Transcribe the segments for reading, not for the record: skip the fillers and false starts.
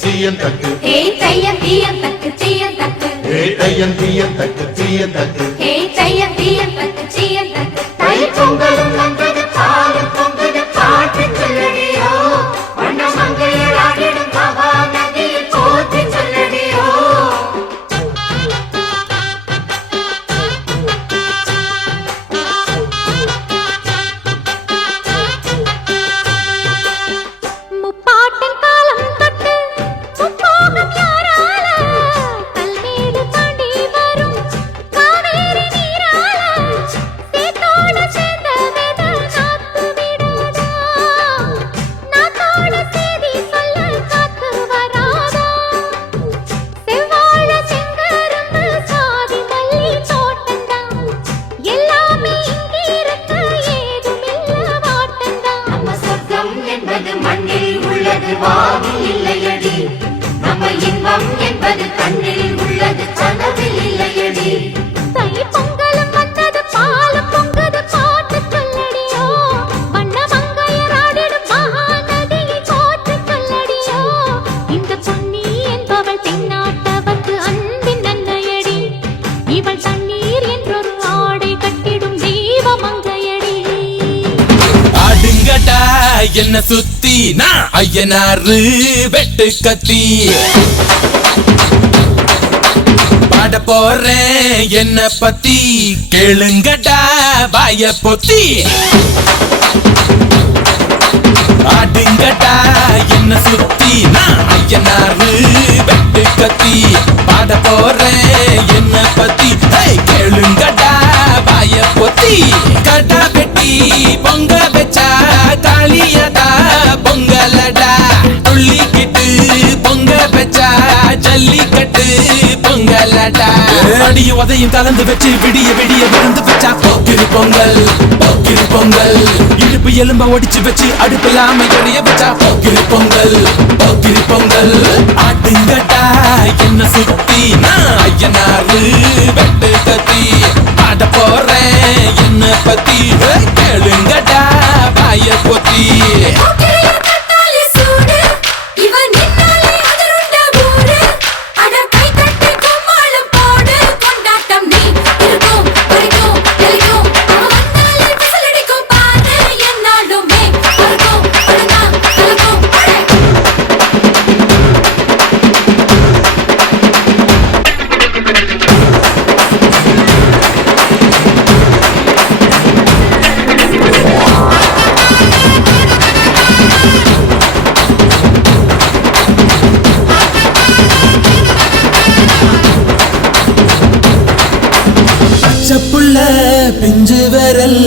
சீயன் தக்கு ஹே தையம் தீயம் தக்கு சீயன் தக்கு ஹே தையம் தீயம் தக்கு சீயன் தக்கு ஹே தையம் தீயம் தக்கு சீயன் தக்கு தை பொங்கலும் வந்தது பாலும் பொங்குது பாட்டு சொல்லடியோ வண்ண மங்கையர் ஆடிடும் மகா நதியில் போற்றி சொல்லடியோ முப்பாட்டின் காலம் தொட்டு முப்போகம் யாரால கல்மேடு தாண்டி வரும் காவேரி நீரால சேத்தோடு சேர்ந்த வேத நாத்து விடாதா நாத்தோடு சேதி சொல்ல காத்து வராதா செவ்வாழ செங்கரும்பு சாதி மல்லி தோட்டந்தான் எல்லாமே இங்கிருக்க ஏதுமில்ல வாட்டந்தான் நம்ம சொர்க்கம் என்பது மண்ணில் உள்ளது வானில் இல்லையடி நம்ம இன்பம் என்பது கண்ணில் உள்ளது கனவில் இல்லையடி தை பொங்கலும் வந்தது பாலும் பொங்குது பாட்டு சொல்லடியோ வண்ண மங்கையர் ஆடிடும் மகா நதியை போற்று சொல்லடியோ இந்த பொன்னி என்பவள் தென்னாட்டவர்க்கு அன்பின் நன்மையடி இவள் தண்ணீர் என்றொரு ஆடை கட்டிடும் தெய்வ மங்கையடி ஆடுங்கடா என்ன சுத்தி நான் ஐயனாரு வெட்டு கத்தி பாட போறேன் என்ன பத்தி கேளுங்கடா வாய பொத்தி ஆடுங்கடா என்ன சுத்தி நான் ஐயனாரு வெட்டு கத்தி பாட போறேன் என்ன பத்தி கேளுங்கடா வாய பொத்தி கடா வெட்டி பொங்க வச்சா காளியடா பொங்கலடா துள்ளிக்கிட்டு பொங்க வச்சா ஜல்லிக்கட்டு பொங்கலடா அடியும் உதையும் கலந்து வச்சு விடிய விடிய விருந்து வச்சா போக்கிரி பொங்கல் போக்கிரி பொங்கல் இடுப்பு எலும்ப ஒடிச்சு வச்சு அடுப்பில்லாம எடைய வச்சா போக்கிரி பொங்கல் போக்கிரி பொங்கல் ஆட்டுங்கட்டா என்ன சுத்தி நான் ஐயனாரு வெட்டு கத்தி பாட போறேன் என்ன பத்தி கேளுங்கடா வாய பொத்தி போக்கிரியில் கட்டாலே சூடு இவன் நின்னாலே அதிருண்ட ஊரு அட கை தட்டி கும்மாளம் போடு கொண்டாட்டம் நீ இருக்கும் வரைக்கும் தெளிக்கும் அவன் வந்தாலே விசிலடிக்கும் பாரு என்னாலுமே வரைக்கும் அழுதான் கலக்கும் அடே பச்சப்புள்ள பிஞ்சு விரல்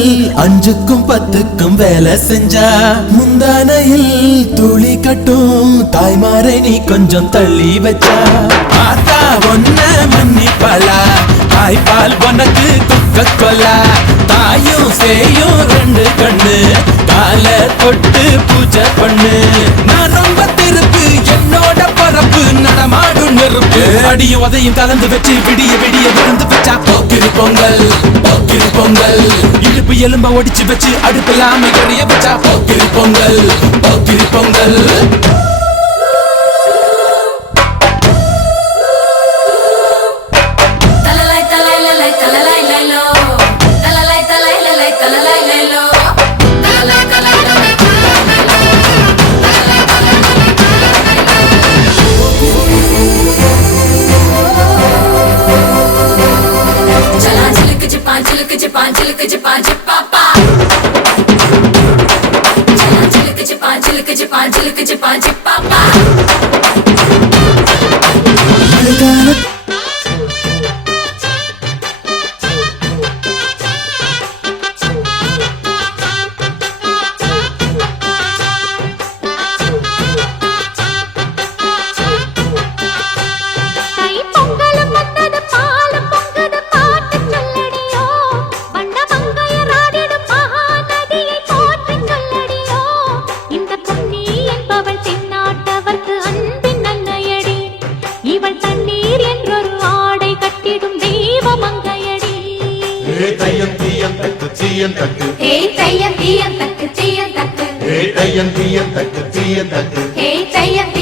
அஞ்சுக்கும் பத்துக்கும் வேலை செஞ்சா முந்தானையில் துளி கட்டும் தாய்மாரை நீ கொஞ்சம் தள்ளி வச்சா ஆத்தா ஒன்ன மன்னிப்பலா தாய்ப்பால் உனக்கு குக்க கொல்லா தாயும் சேயும் ரெண்டு கண்ணு கால தொட்டு பூஜை பண்ணு நான் ரொம்ப திருப்பு என்னோட பரப்பு நடமாடும் நெருப்பு அடியும் உதையும் கலந்து வச்சு விடிய விடிய விருந்து வச்சா போக்கிரி பொங்கல் போக்கிரி பொங்கல் இடுப்பு எலும்ப ஒடிச்சு வச்சு அடுப்பில்லாம எடைய வச்சா போக்கிரி பொங்கல் போக்கிரி பொங்கல் தலலை தலலை தலலை லைலோ தலலை தலலை தலலை லைலோ தலலை தலலை चला झिलक झिपा झिलक झिपा झिलक झिपा झिपापा चला झिलक झिपा झिलक झिपा झिलक झिपा झिपापा தை பொங்கலும் வந்தது பாலும் பொங்குது பாட்டு சொல்லடியோ வண்ண மங்கையர் ஆடிடும் மகா நதியை போற்று சொல்லடியோ இந்த பொன்னி என்பவள் தென்னாட்டவர்க்கு அன்பின் நன்மையடி இவள் தண்ணீர் என்றொரு ஆடை கட்டிடும் தெய்வ மங்கையடி ஹே தையம் தீயம் தக்கு சீயன் தக்கு ஹே தையம் தீயம் தக்கு சீயன் தக்கு ஹே தையம் தீயம் தக்கு சீயன் தக்கு ஹே தையம்